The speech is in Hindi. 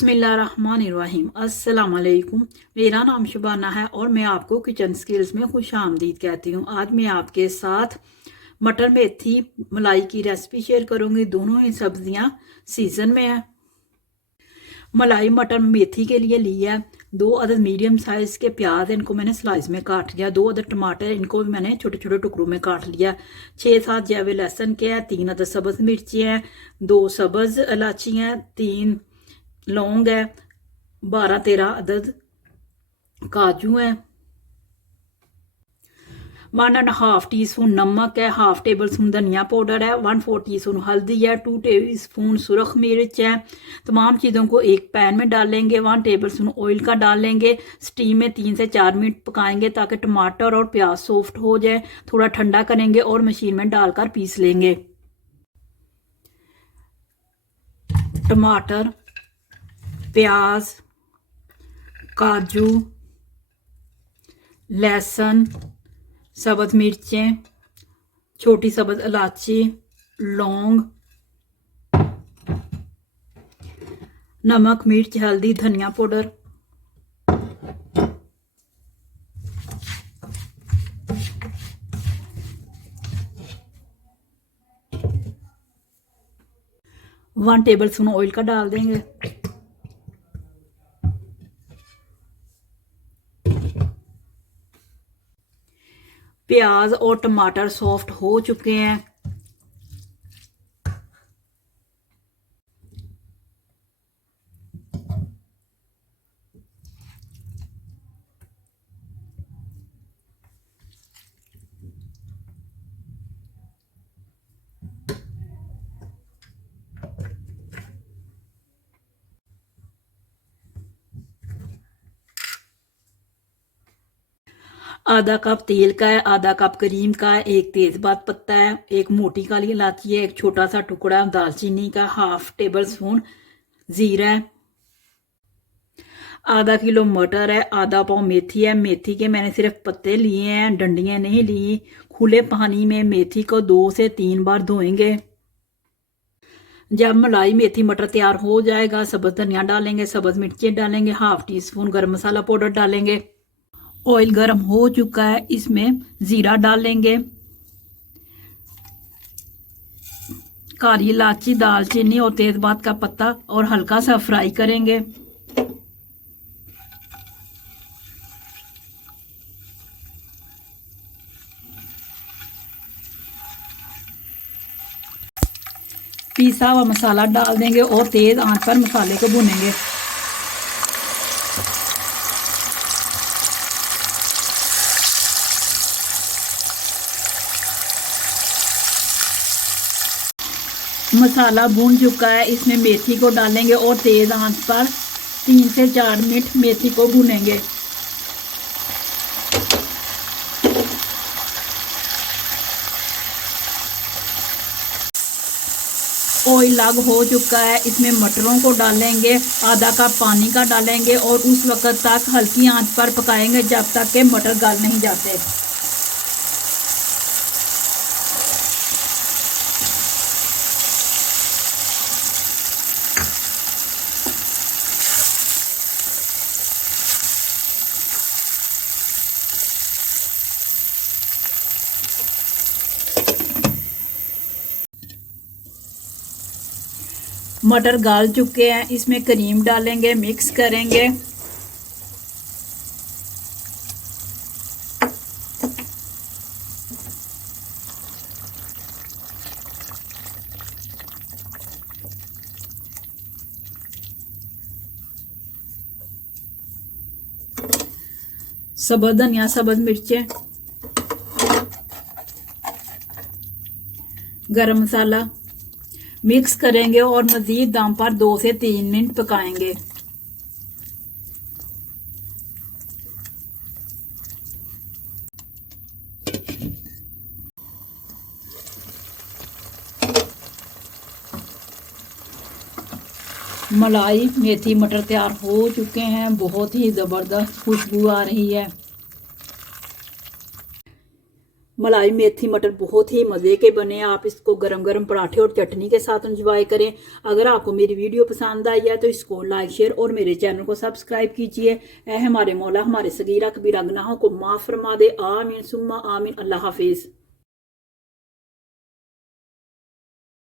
बिस्मिल्लाहिर्रहमानिर्रहीम। अस्सलाम वालेकुम। मेरा नाम शबाना है और मैं आपको किचन स्किल्स में खुश आमदीद कहती हूँ। आज मैं आपके साथ मटर मेथी मलाई की रेसिपी शेयर करूँगी। दोनों ही सब्जियाँ सीजन में है। मलाई मटर मेथी के लिए लिया 2 अदद मीडियम साइज़ के प्याज, इनको मैंने स्लाइस में काट लिया। 2 अदद टमाटर, इनको भी मैंने छोटे छोटे टुकड़ों में काट लिया। 6-7 जैवे लहसुन के हैं। 3 अदद सब्ज़ मिर्ची हैं। 2 सब्ज़ इलायची हैं। 3 लौंग है। 12-13 अदद काजू हैं। 1.5 टीस्पून नमक है। 1/2 टेबल स्पून धनिया पाउडर है। 1/4 टीस्पून हल्दी है। 2 टेबलस्पून सुरख मिर्च है। तमाम चीज़ों को एक पैन में डालेंगे। 1 टेबल स्पून ऑयल का डालेंगे। स्टीम में 3 से 4 मिनट पकाएंगे ताकि टमाटर और प्याज सॉफ्ट हो जाए। थोड़ा ठंडा करेंगे और मशीन में डालकर पीस लेंगे। टमाटर, प्याज, काजू, लहसुन, सब्ज़ मिर्चें, छोटी सब्ज़ इलायची, लौंग, नमक, मिर्च, हल्दी, धनिया powder, one table spoon oil का डाल देंगे। प्याज और टमाटर सॉफ्ट हो चुके हैं। आधा कप तेल का है, आधा कप क्रीम का है, 1 तेजपात पत्ता है, 1 मोटी काली इलायची है, 1 छोटा सा टुकड़ा दालचीनी का, 1/2 टेबल स्पून जीरा है, आधा किलो मटर है, आधा पाव मेथी है। मेथी के मैंने सिर्फ पत्ते लिए हैं, डंडियां नहीं ली। खुले पानी में मेथी को 2 से 3 बार धोएंगे। जब मलाई मेथी मटर तैयार हो जाएगा, सब्ज़ धनिया डालेंगे, सब्ज़ मिर्ची डालेंगे, 1/2 टीस्पून गरम मसाला पाउडर डालेंगे। ऑयल गर्म हो चुका है, इसमें जीरा डालेंगे, काली इलायची, दालचीनी और तेजपात का पत्ता और हल्का सा फ्राई करेंगे। पिसा हुआ मसाला डाल देंगे और तेज आंच पर मसाले को भूनेंगे। मसाला भून चुका है, इसमें मेथी को डालेंगे और तेज आंच पर 3 से 4 मिनट मेथी को भूनेंगे। ऑयल लग हो चुका है, इसमें मटरों को डालेंगे, आधा कप पानी का डालेंगे और उस वक्त तक हल्की आंच पर पकाएंगे जब तक के मटर गल नहीं जाते। मटर गाल चुके हैं, इसमें क्रीम डालेंगे, मिक्स करेंगे। सब्ज़ धनिया, सब्ज़ मिर्चें, गरम मसाला मिक्स करेंगे और मज़ीद दम पर 2 से 3 मिनट पकाएंगे। मलाई मेथी मटर तैयार हो चुके हैं। बहुत ही ज़बरदस्त खुशबू आ रही है। मलाई मेथी मटर बहुत ही मज़े के बने। आप इसको गरम गरम पराठे और चटनी के साथ एंजॉय करें। अगर आपको मेरी वीडियो पसंद आई है तो इसको लाइक शेयर और मेरे चैनल को सब्सक्राइब कीजिए। ऐ हमारे मौला हमारे सगीरा कबीरा गुनाहों को माफ़ फरमा दे। आमीन सुम्मा आमीन। अल्लाह हाफिज़।